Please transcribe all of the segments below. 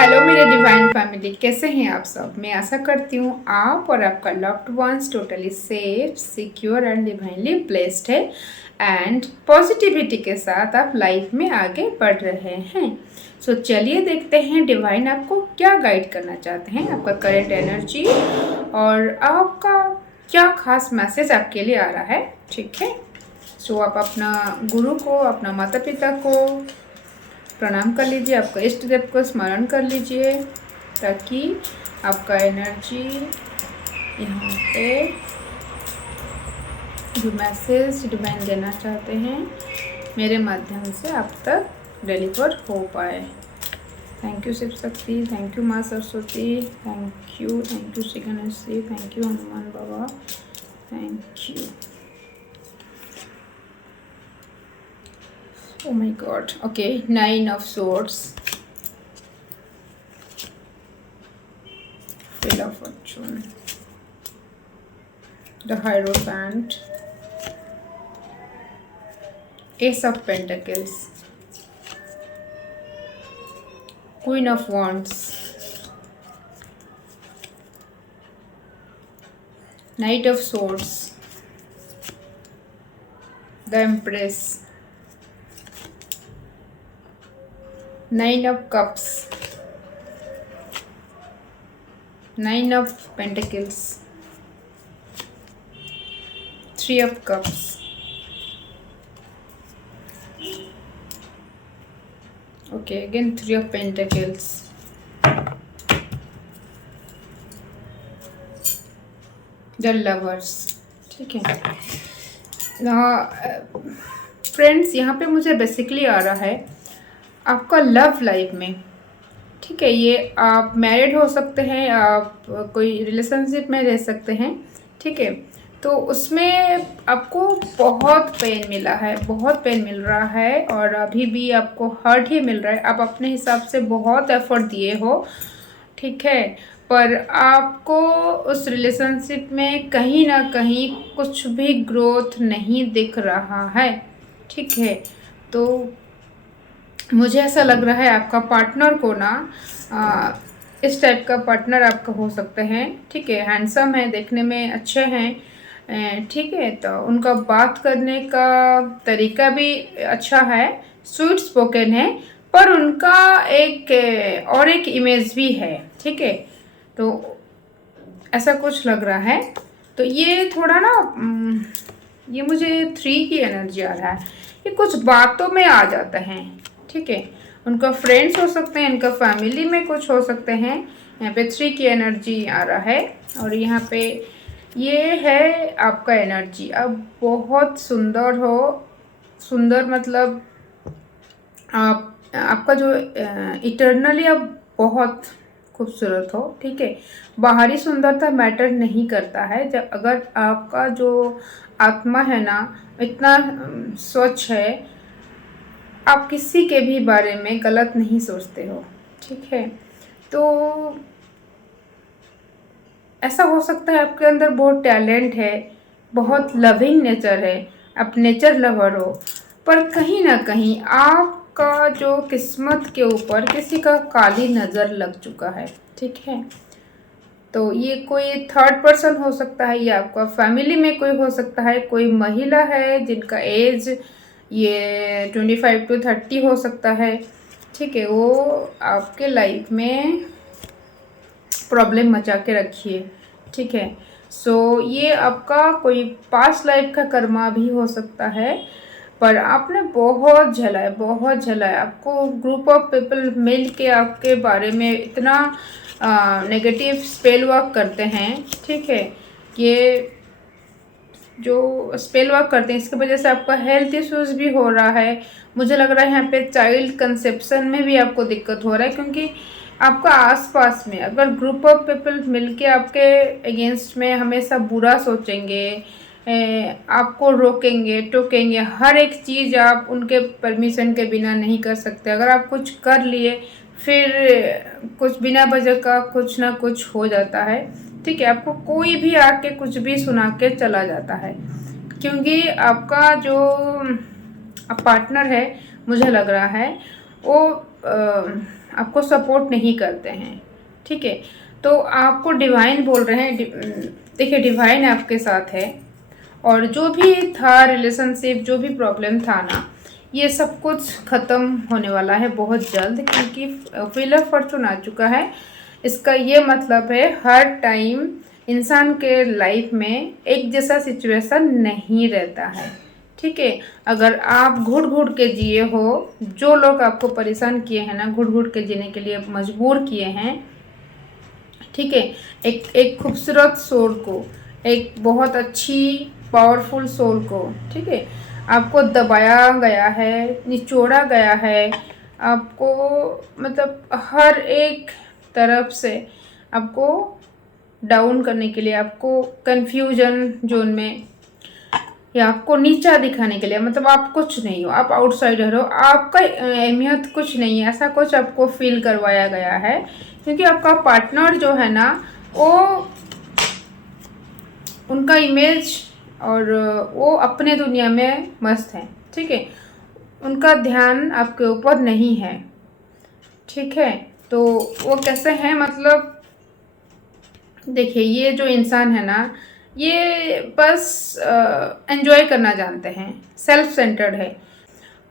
Hello मेरे divine family, कैसे हैं आप सब। मैं आशा करती हूँ आप और आपका loved ones totally safe, secure and divinely blessed है एंड पॉजिटिविटी के साथ आप लाइफ में आगे बढ़ रहे हैं। सो चलिए देखते हैं डिवाइन आपको क्या गाइड करना चाहते हैं, आपका करंट एनर्जी और आपका क्या खास मैसेज आपके लिए आ रहा है। ठीक है, सो आप अपना गुरु को, अपना माता पिता को प्रणाम कर लीजिए, आपका इष्ट देव को स्मरण कर लीजिए ताकि आपका एनर्जी यहाँ पे जो मैसेज डिवाइन देना चाहते हैं मेरे माध्यम से आप तक डिलीवर हो पाए। Thank you Shiv Shakti, thank you माँ Saraswati, thank you Shri Ganesh ji, thank you Hanuman बाबा, thank you. Oh my god. Okay, 9 of swords. Wheel of fortune. The Hierophant. Ace of Pentacles. Queen of Wands. Knight of Swords. The Empress. Nine of Cups. Nine of Pentacles. Three of Cups. Okay, again Three of Pentacles. The Lovers. ठीक है friends, यहाँ पे मुझे basically आ रहा है आपका love life में। ठीक है, ये आप मैरिड हो सकते हैं, आप कोई रिलेशनशिप में रह सकते हैं। ठीक है, तो उसमें आपको बहुत पेन मिला है, बहुत पेन मिल रहा है और अभी भी आपको हर्ट ही मिल रहा है। आप अपने हिसाब से बहुत एफर्ट दिए हो, ठीक है, पर आपको उस रिलेशनशिप में कहीं ना कहीं कुछ भी ग्रोथ नहीं दिख रहा है। ठीक है, तो मुझे ऐसा लग रहा है आपका पार्टनर को ना इस टाइप का पार्टनर आपका हो सकते हैं। ठीक है, हैंडसम है, देखने में अच्छे हैं। ठीक है, तो उनका बात करने का तरीका भी अच्छा है, स्वीट स्पोकन है, पर उनका एक इमेज भी है। ठीक है, तो ऐसा कुछ लग रहा है। तो ये थोड़ा ना ये मुझे 3 की एनर्जी आ रहा है, ये कुछ बातों में आ जाते हैं। ठीक है, उनका फ्रेंड्स हो सकते हैं, इनका फैमिली में कुछ हो सकते हैं। यहाँ पे 3 की एनर्जी आ रहा है और यहाँ पे ये है आपका एनर्जी। अब बहुत सुंदर हो, सुंदर मतलब आपका जो इटर्नली अब बहुत खूबसूरत हो। ठीक है, बाहरी सुंदरता मैटर नहीं करता है। जब अगर आपका जो आत्मा है ना इतना स्वच्छ है, आप किसी के भी बारे में गलत नहीं सोचते हो। ठीक है, तो ऐसा हो सकता है आपके अंदर बहुत टैलेंट है, बहुत लविंग नेचर है, आप नेचर लवर हो, पर कहीं ना कहीं आपका जो किस्मत के ऊपर किसी का काली नज़र लग चुका है। ठीक है, तो ये कोई थर्ड पर्सन हो सकता है या आपका फैमिली में कोई हो सकता है, कोई महिला है जिनका एज ये 25 to 30 हो सकता है। ठीक है, वो आपके लाइफ में प्रॉब्लम मचा के रखिए। ठीक है, सो ये आपका कोई पास्ट लाइफ का कर्मा भी हो सकता है, पर आपने बहुत झेला है, बहुत झेला है। आपको ग्रुप ऑफ पीपल मिल के आपके बारे में इतना नेगेटिव स्पेल वर्क करते हैं। ठीक है, ये जो स्पेल वर्क करते हैं इसकी वजह से आपका हेल्थ इश्यूज़ भी हो रहा है। मुझे लग रहा है यहाँ पे चाइल्ड कंसेप्शन में भी आपको दिक्कत हो रहा है, क्योंकि आपका आसपास में अगर ग्रुप ऑफ पीपल मिलके आपके अगेंस्ट में हमेशा बुरा सोचेंगे, आपको रोकेंगे टोकेंगे, हर एक चीज़ आप उनके परमिशन के बिना नहीं कर सकते। अगर आप कुछ कर लिए फिर कुछ बिना वजह का कुछ ना कुछ हो जाता है। ठीक है, आपको कोई भी आके कुछ भी सुना के चला जाता है, क्योंकि आपका जो पार्टनर है मुझे लग रहा है वो आपको सपोर्ट नहीं करते हैं, ठीक है। तो आपको डिवाइन बोल रहे हैं, देखिए डिवाइन आपके साथ है, और जो भी था रिलेशनशिप, जो भी प्रॉब्लम था ना, ये सब कुछ ख़त्म होने वाला है बहुत जल्द, क्योंकि व्हील ऑफ फॉर्चून आ चुका है। इसका ये मतलब है हर टाइम इंसान के लाइफ में एक जैसा सिचुएशन नहीं रहता है, ठीक है। अगर आप घुट घुट के जिए हो, जो लोग आपको परेशान किए हैं ना, घुट घुट के जीने के लिए मजबूर किए हैं, ठीक है, एक खूबसूरत सोल को, एक बहुत अच्छी पावरफुल सोल को, ठीक है, आपको दबाया गया है, निचोड़ा गया है, आपको मतलब हर एक तरफ से आपको डाउन करने के लिए, आपको कंफ्यूजन जोन में या आपको नीचा दिखाने के लिए, मतलब आप कुछ नहीं हो, आप आउटसाइडर हो, आपका अहमियत कुछ नहीं है, ऐसा कुछ आपको फील करवाया गया है। क्योंकि आपका पार्टनर जो है ना, वो उनका इमेज और वो अपने दुनिया में मस्त है, ठीक है, उनका ध्यान आपके ऊपर नहीं है, ठीक है। तो वो कैसे हैं, मतलब देखिए ये जो इंसान है ना, ये बस एंजॉय करना जानते हैं, सेल्फ सेंटर्ड है,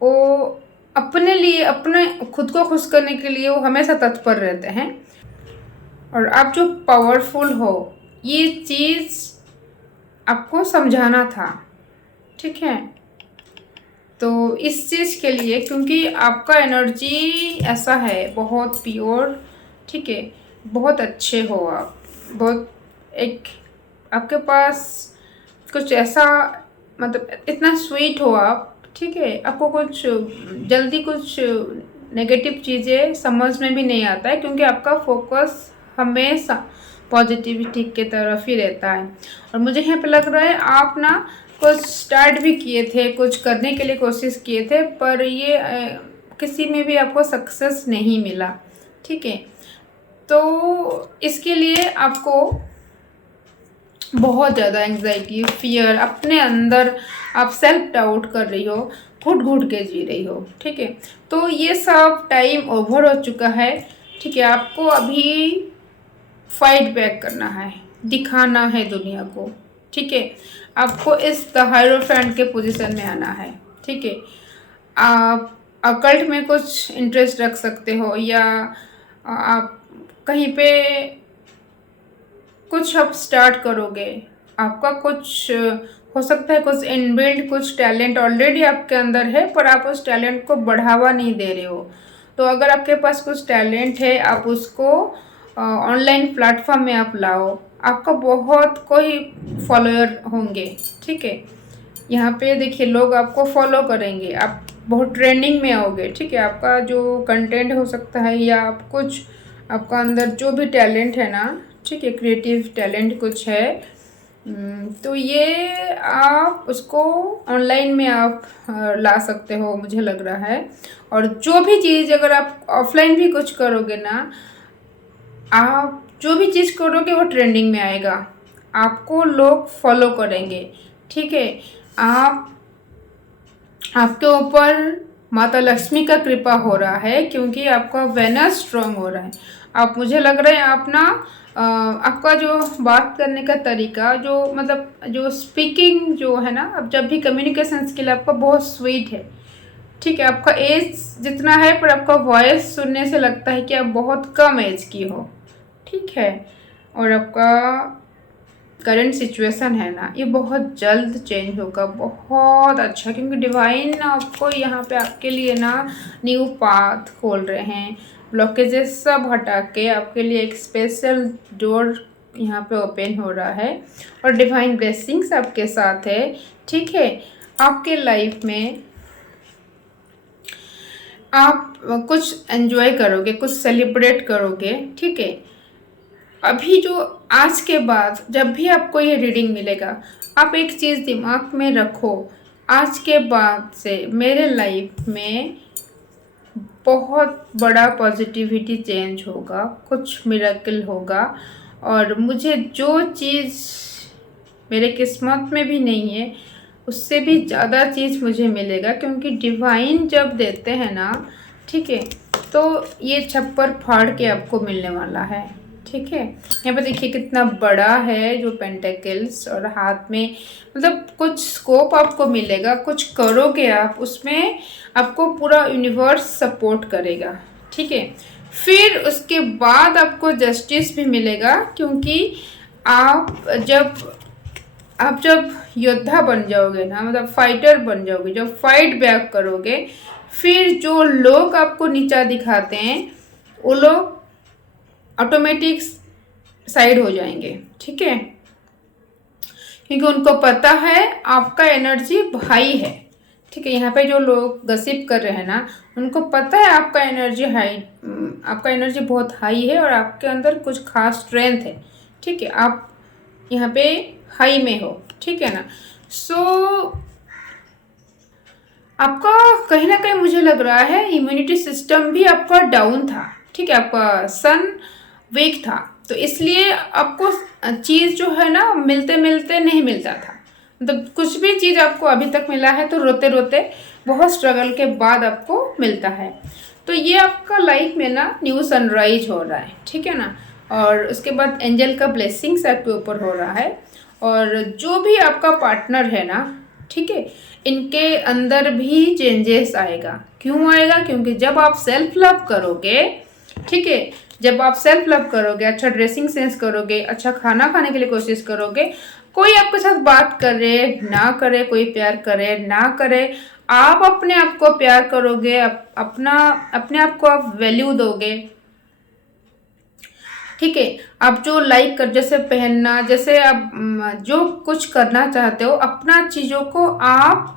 वो अपने लिए, अपने खुद को खुश करने के लिए वो हमेशा तत्पर रहते हैं। और आप जो पावरफुल हो, ये चीज़ आपको समझाना था, ठीक है। तो इस चीज़ के लिए, क्योंकि आपका एनर्जी ऐसा है बहुत प्योर, ठीक है, बहुत अच्छे हो आप, बहुत एक आपके पास कुछ ऐसा, मतलब इतना स्वीट हो आप, ठीक है, आपको कुछ जल्दी कुछ नेगेटिव चीज़ें समझ में भी नहीं आता है, क्योंकि आपका फोकस हमेशा पॉजिटिविटी के तरफ ही रहता है। और मुझे यहाँ पे लग रहा है आप ना कुछ स्टार्ट भी किए थे, कुछ करने के लिए कोशिश किए थे, पर ये किसी में भी आपको सक्सेस नहीं मिला, ठीक है। तो इसके लिए आपको बहुत ज़्यादा एंग्जाइटी, फियर, अपने अंदर आप सेल्फ डाउट कर रही हो, घुट घुट के जी रही हो, ठीक है। तो ये सब टाइम ओवर हो चुका है, ठीक है। आपको अभी फाइट बैक करना है, दिखाना है दुनिया को, ठीक है। आपको इस द हायरोफेंट के पोजीशन में आना है, ठीक है। आप अकल्ट में कुछ इंटरेस्ट रख सकते हो, या आप कहीं पे कुछ आप स्टार्ट करोगे, आपका कुछ हो सकता है कुछ इनबिल्ट कुछ टैलेंट ऑलरेडी आपके अंदर है, पर आप उस टैलेंट को बढ़ावा नहीं दे रहे हो। तो अगर आपके पास कुछ टैलेंट है, आप उसको ऑनलाइन प्लेटफॉर्म में आप लाओ, आपका बहुत कोई फॉलोअर होंगे, ठीक है। यहाँ पे देखिए लोग आपको फॉलो करेंगे, आप बहुत ट्रेंडिंग में आओगे, ठीक है। आपका जो कंटेंट हो सकता है, या आप कुछ आपका अंदर जो भी टैलेंट है ना, ठीक है, क्रिएटिव टैलेंट कुछ है, तो ये आप उसको ऑनलाइन में आप ला सकते हो, मुझे लग रहा है। और जो भी चीज़ अगर आप ऑफलाइन भी कुछ करोगे ना, आप जो भी चीज़ करोगे वो ट्रेंडिंग में आएगा, आपको लोग फॉलो करेंगे, ठीक है। आपके ऊपर माता लक्ष्मी का कृपा हो रहा है, क्योंकि आपका वेनस स्ट्रांग हो रहा है। आप, मुझे लग रहा है आप ना आपका जो बात करने का तरीका, जो मतलब जो स्पीकिंग जो है ना, अब जब भी कम्युनिकेशन स्किल आपका बहुत स्वीट है, ठीक है। आपका एज जितना है, पर आपका वॉइस सुनने से लगता है कि आप बहुत कम एज की हो, ठीक है। और आपका करंट सिचुएशन है ना, ये बहुत जल्द चेंज होगा, बहुत अच्छा, क्योंकि डिवाइन आपको यहाँ पे आपके लिए ना न्यू पाथ खोल रहे हैं, ब्लॉकेजेस सब हटा के आपके लिए एक स्पेशल डोर यहाँ पे ओपन हो रहा है, और डिवाइन ब्लेसिंग्स आपके साथ है, ठीक है। आपके लाइफ में आप कुछ एंजॉय करोगे, कुछ सेलिब्रेट करोगे, ठीक है। अभी जो आज के बाद जब भी आपको ये रीडिंग मिलेगा, आप एक चीज़ दिमाग में रखो, आज के बाद से मेरे लाइफ में बहुत बड़ा पॉजिटिविटी चेंज होगा, कुछ मिरेकल होगा, और मुझे जो चीज़ मेरे किस्मत में भी नहीं है, उससे भी ज़्यादा चीज़ मुझे मिलेगा, क्योंकि डिवाइन जब देते हैं ना, ठीक है, तो ये छप्पर फाड़ के आपको मिलने वाला है। ठीक है, यहाँ पे देखिए कितना बड़ा है जो पेंटेकल्स, और हाथ में मतलब कुछ स्कोप आपको मिलेगा, कुछ करोगे आप, उसमें आपको पूरा यूनिवर्स सपोर्ट करेगा। ठीक है, फिर उसके बाद आपको जस्टिस भी मिलेगा, क्योंकि आप जब योद्धा बन जाओगे ना, मतलब फाइटर बन जाओगे, जब फाइट बैक करोगे, फिर जो लोग आपको नीचा दिखाते हैं वो लोग ऑटोमेटिक साइड हो जाएंगे। ठीक है, क्योंकि उनको पता है आपका एनर्जी हाई है। ठीक है, यहाँ पे जो लोग गसिप कर रहे हैं ना, उनको पता है आपका एनर्जी बहुत हाई है और आपके अंदर कुछ खास स्ट्रेंथ है। ठीक है, आप यहाँ पे हाई में हो। ठीक है ना, आपका कहीं ना कहीं मुझे लग रहा है इम्यूनिटी सिस्टम भी आपका डाउन था। ठीक है, आपका सन वीक था, तो इसलिए आपको चीज़ जो है ना मिलते मिलते नहीं मिलता था। मतलब कुछ भी चीज़ आपको अभी तक मिला है तो रोते रोते बहुत स्ट्रगल के बाद आपको मिलता है। तो ये आपका लाइफ में ना न्यू सनराइज हो रहा है। ठीक है ना, और उसके बाद एंजल का ब्लेसिंग्स आपके ऊपर हो रहा है। और जो भी आपका पार्टनर है ना, ठीक है, इनके अंदर भी चेंजेस आएगा। क्यों आएगा? क्योंकि जब आप सेल्फ लव करोगे, ठीक है, जब आप सेल्फ लव करोगे, अच्छा ड्रेसिंग सेंस करोगे, अच्छा खाना खाने के लिए कोशिश करोगे, कोई आपके साथ बात करे ना करे, कोई प्यार करे ना करे, आप अपने आप को प्यार करोगे, अपने आप को आप वैल्यू दोगे। ठीक है, आप जो लाइक कर, जैसे पहनना, जैसे आप जो कुछ करना चाहते हो, अपना चीज़ों को आप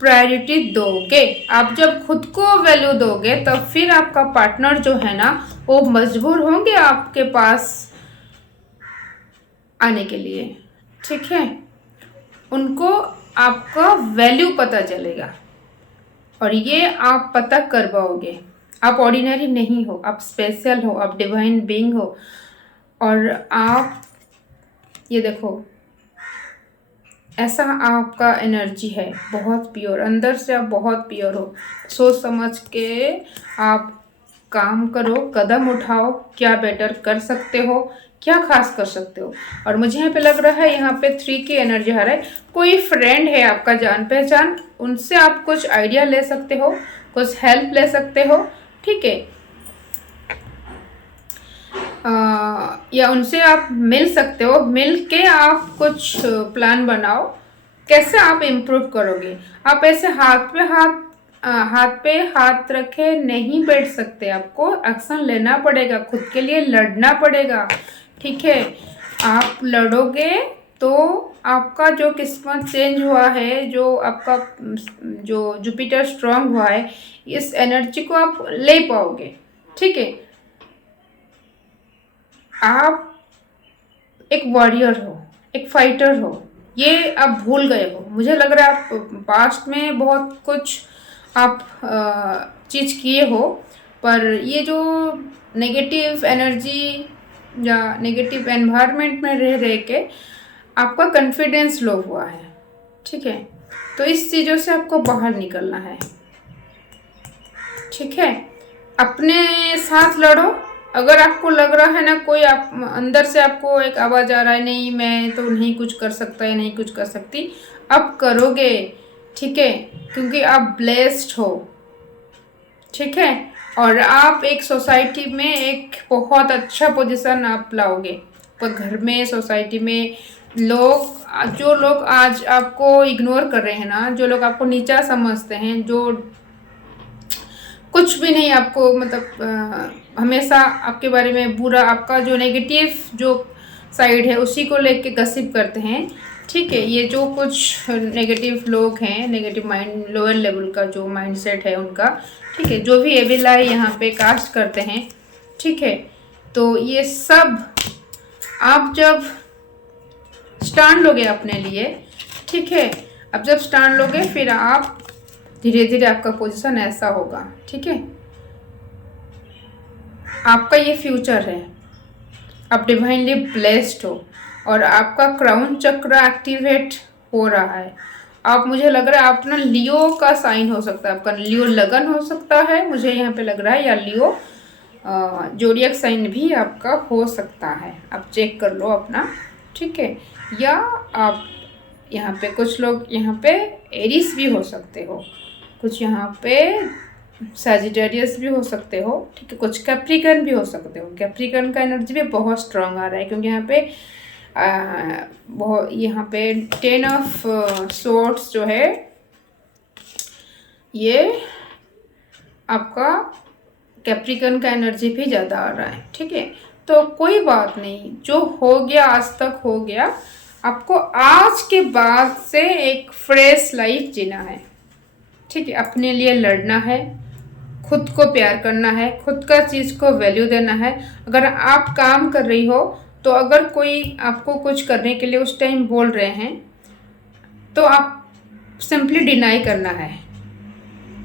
प्रायोरिटी दोगे। आप जब खुद को वैल्यू दोगे तब फिर आपका पार्टनर जो है ना वो मजबूर होंगे आपके पास आने के लिए। ठीक है, उनको आपका वैल्यू पता चलेगा और ये आप पता कर पाओगे। आप ऑर्डिनरी नहीं हो, आप स्पेशल हो, आप डिवाइन बीइंग हो। और आप ये देखो, ऐसा आपका एनर्जी है, बहुत प्योर, अंदर से आप बहुत प्योर हो। सोच समझ के आप काम करो, कदम उठाओ, क्या बेटर कर सकते हो, क्या खास कर सकते हो। और मुझे यहाँ पे लग रहा है, यहाँ पे 3 की एनर्जी आ रहा है। कोई फ्रेंड है आपका जान पहचान, उनसे आप कुछ आइडिया ले सकते हो, कुछ हेल्प ले सकते हो। ठीक है, या उनसे आप मिल सकते हो, मिल के आप कुछ प्लान बनाओ कैसे आप इम्प्रूव करोगे। आप ऐसे हाथ पे हाथ रखे नहीं बैठ सकते, आपको एक्शन लेना पड़ेगा, खुद के लिए लड़ना पड़ेगा। ठीक है, आप लड़ोगे तो आपका जो किस्मत चेंज हुआ है, जो आपका जो जुपिटर स्ट्रांग हुआ है, इस एनर्जी को आप ले पाओगे। ठीक है, आप एक वॉरियर हो, एक फाइटर हो, ये आप भूल गए हो। मुझे लग रहा है आप पास्ट में बहुत कुछ आप चीज़ किए हो, पर ये जो नेगेटिव एनर्जी या नेगेटिव एनवायरनमेंट में रह रह के आपका कॉन्फिडेंस लो हुआ है। ठीक है, तो इस चीज़ों से आपको बाहर निकलना है। ठीक है, अपने साथ लड़ो। अगर आपको लग रहा है ना, कोई आप अंदर से आपको एक आवाज़ आ रहा है, नहीं मैं तो नहीं कुछ कर सकता या नहीं कुछ कर सकती, अब करोगे। ठीक है, क्योंकि आप ब्लेस्ड हो। ठीक है, और आप एक सोसाइटी में एक बहुत अच्छा पोजीशन आप लाओगे। पर घर में, सोसाइटी में जो लोग आज आपको इग्नोर कर रहे हैं ना, जो लोग आपको नीचा समझते हैं, जो कुछ भी नहीं आपको मतलब हमेशा आपके बारे में बुरा, आपका जो नेगेटिव जो साइड है उसी को लेके गसिप करते हैं। ठीक है, ये जो कुछ नेगेटिव लोग हैं, नेगेटिव माइंड, लोअर लेवल का जो माइंडसेट है उनका, ठीक है, जो भी एविल आई यहाँ पे कास्ट करते हैं, ठीक है, तो ये सब आप जब स्टैंड लोगे अपने लिए, ठीक है, अब जब स्टैंड लोगे फिर आप धीरे धीरे आपका पोजीशन ऐसा होगा। ठीक है, आपका ये फ्यूचर है, आप डिवाइनली ब्लेस्ड हो और आपका क्राउन चक्र एक्टिवेट हो रहा है। आप, मुझे लग रहा है आप ना लियो का साइन हो सकता है, आपका लियो लगन हो सकता है, मुझे यहाँ पे लग रहा है, या लियो जोडियक साइन भी आपका हो सकता है। आप चेक कर लो अपना, ठीक है। या आप यहाँ पे कुछ लोग यहाँ पे एरिस भी हो सकते हो, कुछ यहाँ पे सैजिटेरियस भी हो सकते हो, ठीक है। कुछ कैप्रिकन भी हो सकते हो। कैप्रिकन का एनर्जी भी बहुत स्ट्रांग आ रहा है, क्योंकि यहाँ पे बहुत, यहाँ पे 10 ऑफ सोर्ड्स जो है ये आपका कैप्रिकन का एनर्जी भी ज़्यादा आ रहा है, ठीक है। तो कोई बात नहीं, जो हो गया आज तक हो गया। आपको आज के बाद से एक फ्रेश लाइफ जीना है, ठीक है। अपने लिए लड़ना है, खुद को प्यार करना है, खुद का चीज़ को वैल्यू देना है। अगर आप काम कर रही हो तो अगर कोई आपको कुछ करने के लिए उस टाइम बोल रहे हैं तो आप सिंपली डिनाई करना है।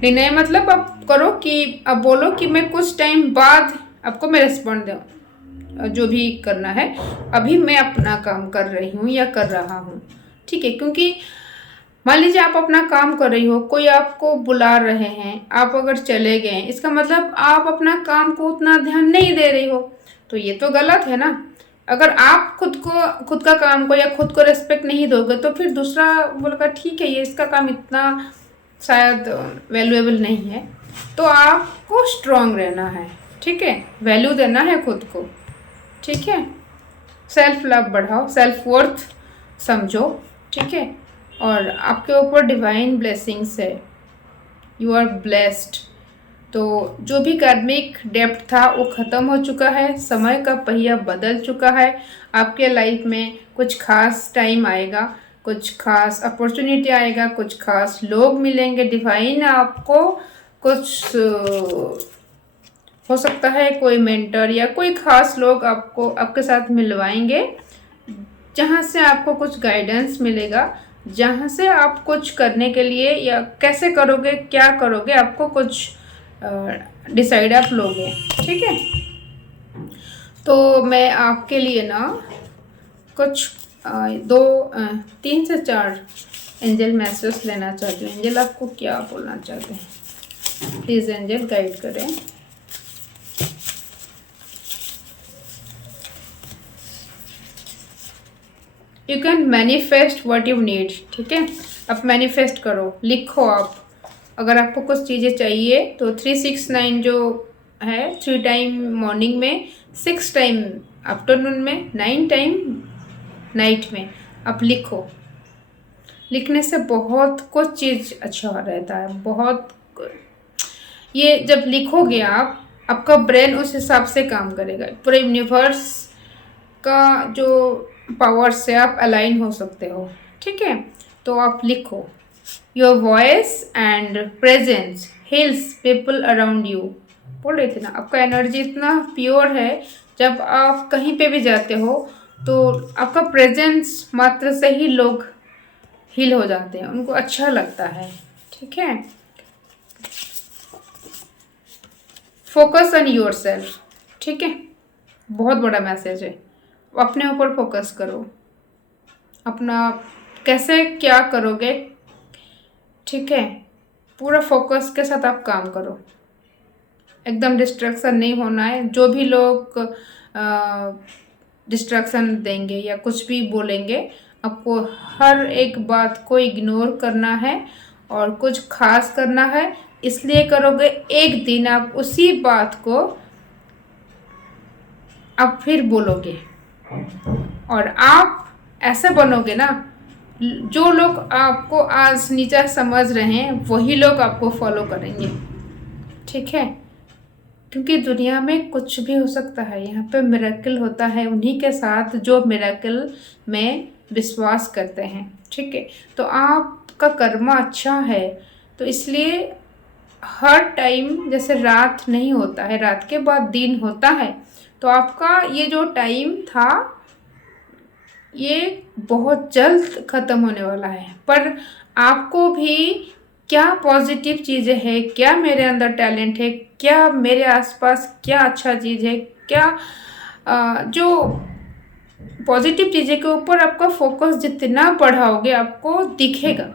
डिनाई मतलब आप करो कि आप बोलो कि मैं कुछ टाइम बाद आपको मैं रिस्पॉन्ड दूँ, जो भी करना है, अभी मैं अपना काम कर रही हूँ या कर रहा हूँ, ठीक है। क्योंकि मान लीजिए आप अपना काम कर रही हो, कोई आपको बुला रहे हैं, आप अगर चले गए, इसका मतलब आप अपना काम को उतना ध्यान नहीं दे रही हो, तो ये तो गलत है ना। अगर आप खुद का काम को या खुद को रेस्पेक्ट नहीं दोगे तो फिर दूसरा बोलेगा ठीक है, ये इसका काम इतना शायद वैल्यूएबल नहीं है। तो आपको स्ट्रांग रहना है, ठीक है, वैल्यू देना है खुद को, ठीक है। सेल्फ लव बढ़ाओ, सेल्फ वर्थ समझो, ठीक है। और आपके ऊपर डिवाइन ब्लेसिंग्स है, यू आर ब्लेस्ड। तो जो भी कार्मिक डेप्थ था वो ख़त्म हो चुका है, समय का पहिया बदल चुका है। आपके लाइफ में कुछ खास टाइम आएगा, कुछ खास अपॉर्चुनिटी आएगा, कुछ खास लोग मिलेंगे। डिवाइन आपको कुछ हो सकता है कोई मेंटर या कोई खास लोग आपको आपके साथ मिलवाएंगे, जहाँ से आपको कुछ गाइडेंस मिलेगा, जहाँ से आप कुछ करने के लिए या कैसे करोगे, क्या करोगे, आपको कुछ डिसाइड आप लोगे, ठीक है। तो मैं आपके लिए ना कुछ 3 से 4 एंजल मैसेज लेना चाहती हूँ। एंजल आपको क्या बोलना चाहते हैं, प्लीज़ एंजल गाइड करें। You can manifest what you need, ठीक है। आप मैनिफेस्ट करो, लिखो आप। अगर आपको कुछ चीज़ें चाहिए तो 369 जो है, 3 टाइम मॉर्निंग में, 6 टाइम आफ्टरनून में, 9 टाइम नाइट में आप लिखो। लिखने से बहुत कुछ चीज़ अच्छा रहता है, बहुत। ये जब लिखोगे आप, आपका ब्रेन उस हिसाब से काम करेगा। पूरे यूनिवर्स का जो पावर से आप अलाइन हो सकते हो, ठीक है। तो आप लिखो, your voice and presence heels people around you. बोल रही थी ना, आपका एनर्जी इतना प्योर है, जब आप कहीं पे भी जाते हो तो आपका प्रेजेंस मात्र से ही लोग हील हो जाते हैं, उनको अच्छा लगता है, ठीक है। फोकस ऑन योर सेल्फ, ठीक है, बहुत बड़ा मैसेज है। अपने ऊपर फोकस करो, अपना कैसे क्या करोगे, ठीक है, पूरा फोकस के साथ आप काम करो। एकदम डिस्ट्रैक्शन नहीं होना है। जो भी लोग डिस्ट्रैक्शन देंगे या कुछ भी बोलेंगे, आपको हर एक बात को इग्नोर करना है और कुछ खास करना है। इसलिए करोगे, एक दिन आप उसी बात को आप फिर बोलोगे और आप ऐसे बनोगे ना, जो लोग आपको आज नीचा समझ रहे हैं वही लोग आपको फॉलो करेंगे, ठीक है। क्योंकि दुनिया में कुछ भी हो सकता है, यहाँ पे मिरेकल होता है उन्हीं के साथ जो मिरेकल में विश्वास करते हैं, ठीक है। तो आपका कर्मा अच्छा है, तो इसलिए हर टाइम जैसे रात नहीं होता है, रात के बाद दिन होता है, तो आपका ये जो टाइम था ये बहुत जल्द ख़त्म होने वाला है। पर आपको भी क्या पॉजिटिव चीज़ें हैं, क्या मेरे अंदर टैलेंट है, क्या मेरे आसपास क्या अच्छा चीज़ है, क्या जो पॉजिटिव चीज़ें के ऊपर आपका फोकस जितना बढ़ाओगे आपको दिखेगा।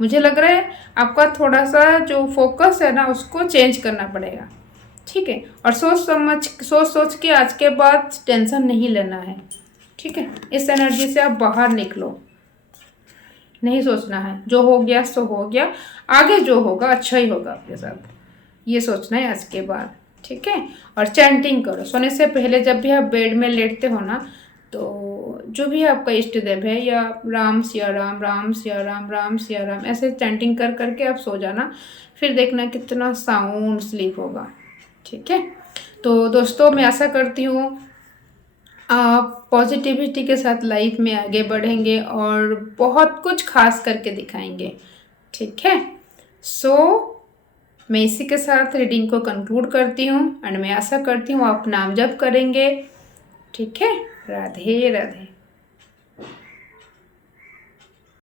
मुझे लग रहा है आपका थोड़ा सा जो फोकस है ना उसको चेंज करना पड़ेगा, ठीक है। और सोच सोच के आज के बाद टेंशन नहीं लेना है, ठीक है। इस एनर्जी से आप बाहर निकलो, नहीं सोचना है जो हो गया सो हो गया, आगे जो होगा अच्छा ही होगा आपके साथ, ये सोचना है आज के बाद, ठीक है। और चैंटिंग करो सोने से पहले, जब भी आप बेड में लेटते हो ना, तो जो भी आपका इष्ट देव है या राम सिया राम, राम सिया राम, राम सिया राम, ऐसे चैंटिंग कर करके आप सो जाना, फिर देखना कितना साउंड स्लीप होगा, ठीक है। तो दोस्तों मैं आशा करती हूँ आप पॉजिटिविटी के साथ लाइफ में आगे बढ़ेंगे और बहुत कुछ खास करके दिखाएंगे, ठीक है। सो मैं इसी के साथ रीडिंग को कंक्लूड करती हूँ एंड मैं आशा करती हूँ आप नाम जप करेंगे, ठीक है। राधे राधे।